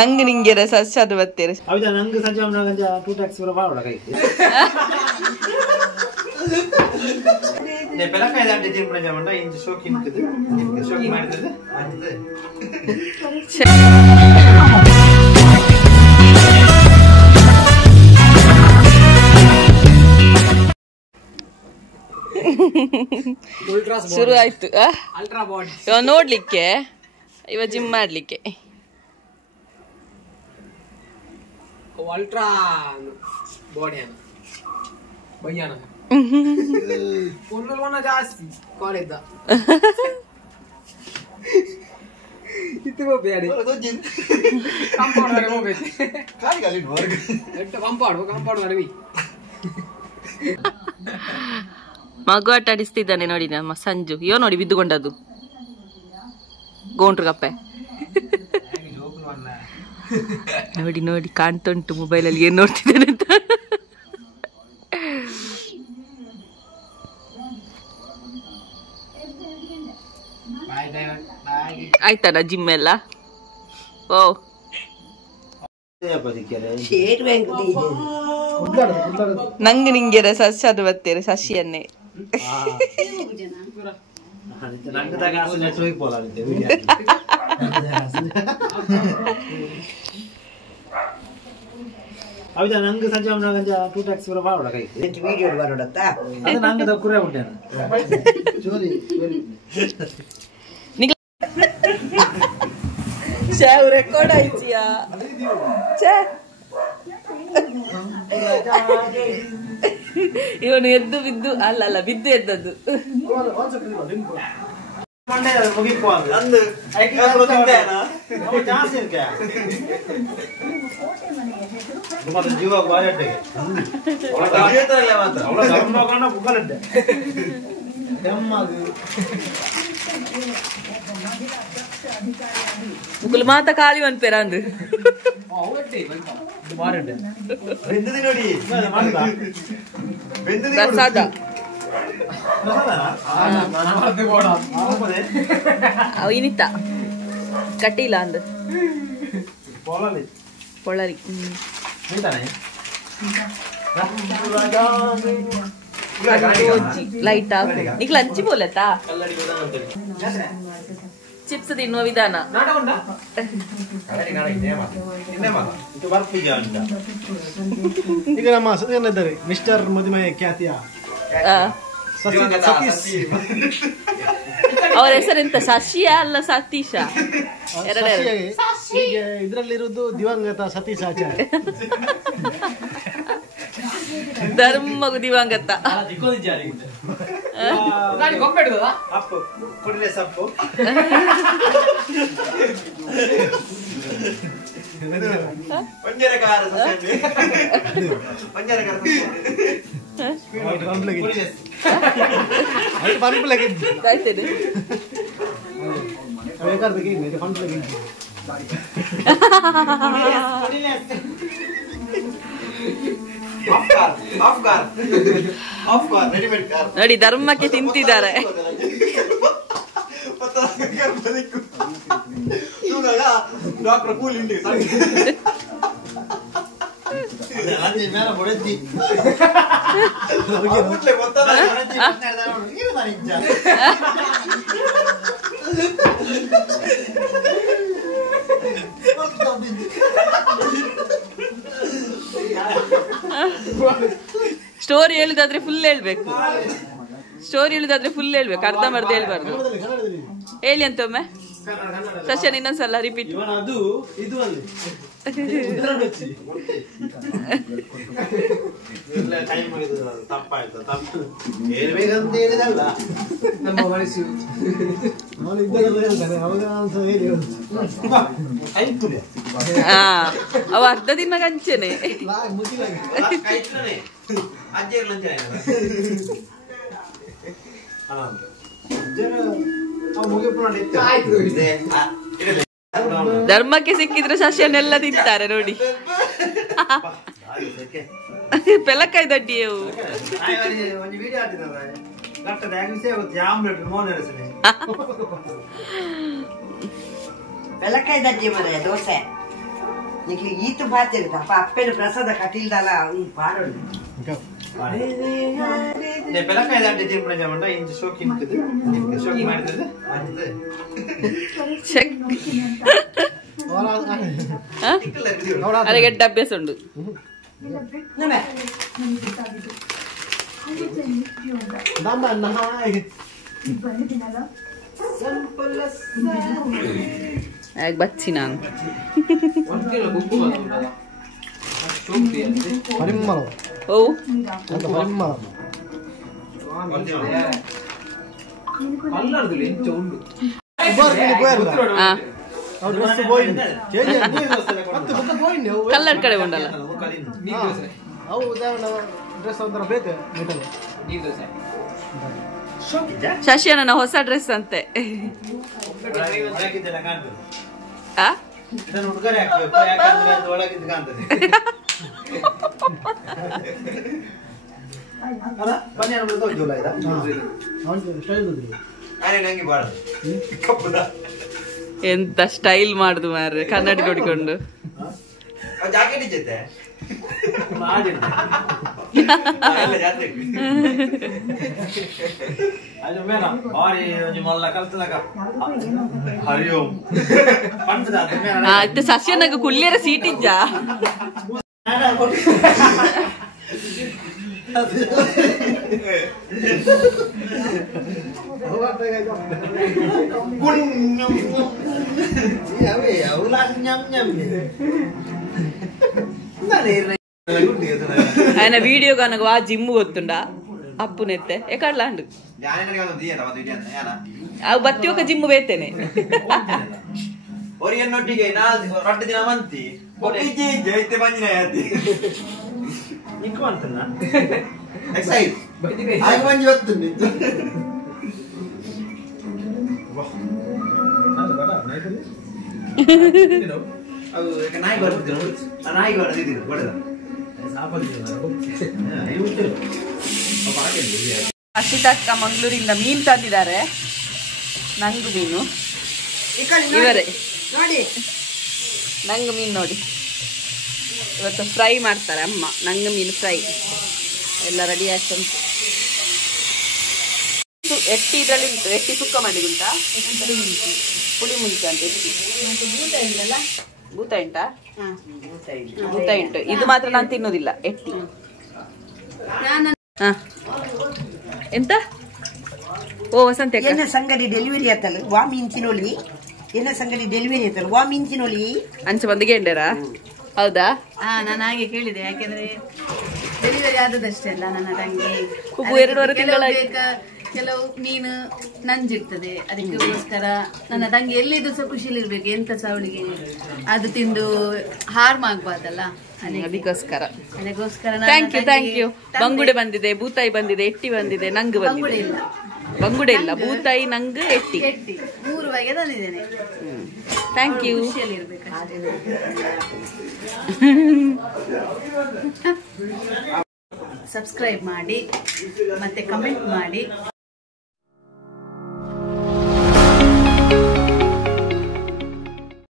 ನಂಗೆ ನಿಂಗೆ ಸಸ್ಯ ಅದು ಬರ್ತೇನೆ ನಂಗೆ ಸಂಜೆ 2 ಟ್ಯಾಕ್ಸ್ ಬರೋಡ ಕೈ ಬೆಳಕಾಯ್ದ ಡಿಸೈನ್ ಪ್ರಜಾಮಂಡ ಇಂಚು ಶೋಕಿ ನಿಂತಿದೆ ಶೋಕಿ ಮಾಡಿದ್ರೆ ಶುರು ಆಯ್ತು ಇವ ನೋಡ್ಲಿಕ್ಕೆ ಇವ ಜಿಮ್ ಮಾಡ್ಲಿಕ್ಕೆ ಅಲ್ಟ್ರಾ ಬಾಡಿ ಭಯ್ಯಾನ ಪೊನ್ನಲ್ವನ್ನ ಜಾಸ್ತಿ ಕಾಲೇಜ್ ಇತ್ತು ಬೇಡಿ ಕಾಂಪೌಂಡ್ ವರೆಗೆ ಹೋಗ್ಬೇಕು ಕಾಂಪೌಂಡ್ ವರೆಗೆ ಮಗು ಆಟ ಆಡಿಸ್ತಿದ್ದಾನೆ ನೋಡಿ ನಮ್ಮ ಸಂಜು ಇವ ನೋಡಿ ಬಿದ್ದುಕೊಂಡದ್ದು ಗೋಂಟ್ರು ಕಪ್ಪೆ ನೋಡಿ ನೋಡಿ ಕಾಣ್ತುಂಟು ಮೊಬೈಲಲ್ಲಿ ಏನ್ ನೋಡ್ತಿದ್ದಾನೆ ಅಂತ ಆಯ್ತಲ್ಲ ಜಿಮ್ ಎಲ್ಲ ಓ ನಂಗೆ ನಿಂಗೆ ಸಸ್ಯ ಅದು ಬರ್ತೇನೆ ಸಸಿಯನ್ನೇ ಹೌದಾ ನಂಗೆ ಸಂಜೆ 2 ಟ್ಯಾಕ್ಸ್ ಬರೋಡ ಕೈ ವಿಡಿಯೋ ಬರೋಡತ್ತ ಅದು ನಂಗೆ ದಕ್ಕುರೇ ಉಂಟೇನ ಚಾವ್ ರೆಕಾರ್ಡ್ ಆಯ್ತಿಯಾ ಇವನು ಎದ್ದು ಬಿದ್ದು ಅಲ್ಲ ಬಿದ್ದು ಎದ್ದದ್ದು ಮುಗುಲು ಮಾತ ಖಾಲಿ ಅನ್ಪೇರಂದು ಪ್ರಸಾದ ಅವ ಇನಿತ ಕಟ್ಟಿಲ್ಲ ಅಂದು ಪೊಳಲಿ ಲೈಟ್ ಹಾಕು ನೀಕ್ ಲಂಚಿ ಬೋಲತ್ತಾ ಚಿಪ್ಸ್ ತಿನ್ನುವ ವಿಧಾನ ಈಗ ನಮ್ಮ ಸದಸ್ಯರಿದ್ದಾರೆ ಮಿಸ್ಟರ್ ಮದುಮಯ ಖ್ಯಾತಿಯ ಸತೀಶ್ ಅವ್ರ ಹೆಸರೆಂತ ಶಶಿಯ ಅಲ್ಲ ಸತೀಶ ಇದ್ರಲ್ಲಿರುವುದು ದಿವಂಗತ ಸತೀಶ್ ಆಚಾರ್ಯ ಧರ್ಮಗು ದಿವಂಗತ ನೋಡಿ ಧರ್ಮಕ್ಕೆ ತಿಂತಿದ್ದಾರೆ ಡಾಕ್ಟರ್ ಕೂಲ್ ಇಂಡಿ ಸ್ಟೋರಿ ಹೇಳುದಾದ್ರೆ ಫುಲ್ ಹೇಳ್ಬೇಕು ಅರ್ಧ ಮರ್ಧ ಹೇಳ್ಬಾರ್ದು ಹೇಳಿ ಅಂತ ಒಮ್ಮೆ ಸಸ್ಯನ್ ಇನ್ನೊಂದ್ಸಲ ರಿಪೀಟ್ ಅವ ಅರ್ಧ ದಿನ ಕಂಚನೆ ಧರ್ಮಕ್ಕೆ ಸಿಕ್ಕಿದ್ರೆ ಸಸ್ಯನೆಲ್ಲ ತಿಂತಾರೆ ನೋಡಿ ಪೆಲಕಾಯಿ ದಡ್ಡಿಯವು ಬೆಳಕಾಯಿ ದಜ್ಜಿ ಮರ ದೋಸೆ ಈಗ ಈತು ಬಾತಿರ್ತ ಅಪ್ಪನ ಪ್ರಸಾದ ಕಟ್ಟಿಲ್ದಲ್ಲ ಅವ್ನು ಪಾಡೋದು ಬೆಳಕಾಯಿ ದಾಟಿ ತಿಂಪಣ ಜಮಂಡ ಇಂಚು ಶೋಕಿ ನಿಂತது ಶೋಕಿ ಮಾಡಿದ್ರೆ ಅರೆ ಗೆಡ್ಡ ಅಭ್ಯಾಸ ಉಂಟು ಬಚ್ಚಿ ನಾನು ಓ ಕಲ್ಲರ್ ಕಡೆ ಉಂಡಲ್ಲ ಶಶಿಯನ್ನ ಹೊಸ ಡ್ರೆಸ್ ಅಂತೆ ಹುಡುಗರೇ ಹಾಕ್ಬೇಕು ಯಾಕಂದ್ರೆ ಅದು ಒಳಗಿದ್ದು ಕಾಣ್ತದೆ ಎಂತ ಸ್ಟೈಲ್ ಮಾಡುದು ಮಾರ್ರೆ ಕನ್ನಡಿ ನೋಡಿಕೊಂಡು ಜಾಕೆಟ್ ಜೊತೆ ಸಸ್ಯನಾಗ ಕುಳ್ಳಿಯರ ಸೀಟ್ ಇಜ್ಜ ఆయన వీడియో కనుక వా జిమ్ పోతుండా అప్పునెత్తే ఎక్కడలాండు అవి బత్తి ఒక జిమ్ వేస్తేనే ಒಟ್ಟಿಗೆ ರೊಟ್ಟ ದಿನ ಮಂತಿ ಜೈತೆ ಬಂದಿನ ನಿಕ್ಕು ಅಂತಲ್ಲ ಎಕ್ಸೈಸ್ ಆಗ ಮಂಜಿ ಹೊತ್ತು ಅದು ನಾಯಿ ಬರ್ತಿದ್ರು ನಾಯಿ ಬರ್ತಿದ್ರು ಬಡದ ಅರ್ಷಿತಕ್ಕ ಮಂಗಳೂರಿಂದ ಮೀನು ತಂದಿದ್ದಾರೆ ನಂಗು ಮೀನು ಇವರೇ ನೋಡಿ ನಂಗು ಮೀನು ನೋಡಿ ಇವತ್ತು ಫ್ರೈ ಮಾಡ್ತಾರೆ ಅಮ್ಮ ನಂಗು ಮೀನು ಫ್ರೈ ಎಲ್ಲ ರೆಡಿ ಆಗ್ತದೆ ಎಟ್ಟಿ ಇದರಲ್ಲಿ ಉಂಟು ಎಟ್ಟಿ ಸುಕ್ಕ ಮಾಡಿದುಂಟಾ ಪುಳಿ ಮುಂಚೆ ಅಂತ ಎಟ್ಟಿ ಭೂತ ಉಂಟಾ ಭೂತ ಉಂಟು ಇದು ಮಾತ್ರ ನಾನು ತಿನ್ನೋದಿಲ್ಲ ಎಟ್ಟಿ ಎಂತ ಓ ವಸಂತ ಎನ್ನ ಸಂಗಡಿ ಡೆಲಿವರಿ ಆತಲ್ಲ ವಾ ಮಿಂಚಿನೊಲಿ ಎನ್ನ ಸಂಗಡಿ ಡೆಲಿವರಿ ಆತಲ್ಲ ವಾ ಮಿಂಚಿನೊಲಿ ಅಂಚೆ ಬಂದಿಗೆ ಎಂಡರ ಹೌದಾ ನಾನು ಹಾಗೆ ಕೇಳಿದೆ ಯಾಕೆಂದ್ರೆ ಡೆಲಿವರಿ ಆದದಷ್ಟೇ ಅಲ್ಲ ನನ್ನ ತಂಗಿ 2 ತಿಂಗಳ ಕೆಲವು ಮೀನು ನಂಜಿರ್ತದೆ ಅದಕ್ಕೋಸ್ಕರ ನನ್ನ ತಂಗಿ ಎಲ್ಲಿದ್ದು ಸಹ ಖುಷಿಲಿರ್ಬೇಕು ಎಂತ ಸಹ ಅವಳಿಗೆ ಅದು ತಿಂದು ಹಾರ್ಮ್ ಆಗ್ಬಾರ್ದಲ್ಲ ಅದಕ್ಕೋಸ್ಕರ ಥ್ಯಾಂಕ್ ಯು ಬಂಗುಡೆ ಬಂದಿದೆ ಬೂತಾಯಿ ಬಂದಿದೆ ಎಟ್ಟಿ ಬಂದಿದೆ ನಂಗು ಬಂದಿದೆ ಬಂಗುಡೆ ಇಲ್ಲ ಬೂತಾಯಿ ನಂಗು ಎಟ್ಟಿ 3 ಬಗೆ ತಂದಿದ್ದೇನೆ ಥ್ಯಾಂಕ್ ಯು ಖುಷಿಯಲ್ಲಿರ್ಬೇಕು ಸಬ್ಸ್ಕ್ರೈಬ್ ಮಾಡಿ ಮತ್ತೆ ಕಮೆಂಟ್ ಮಾಡಿ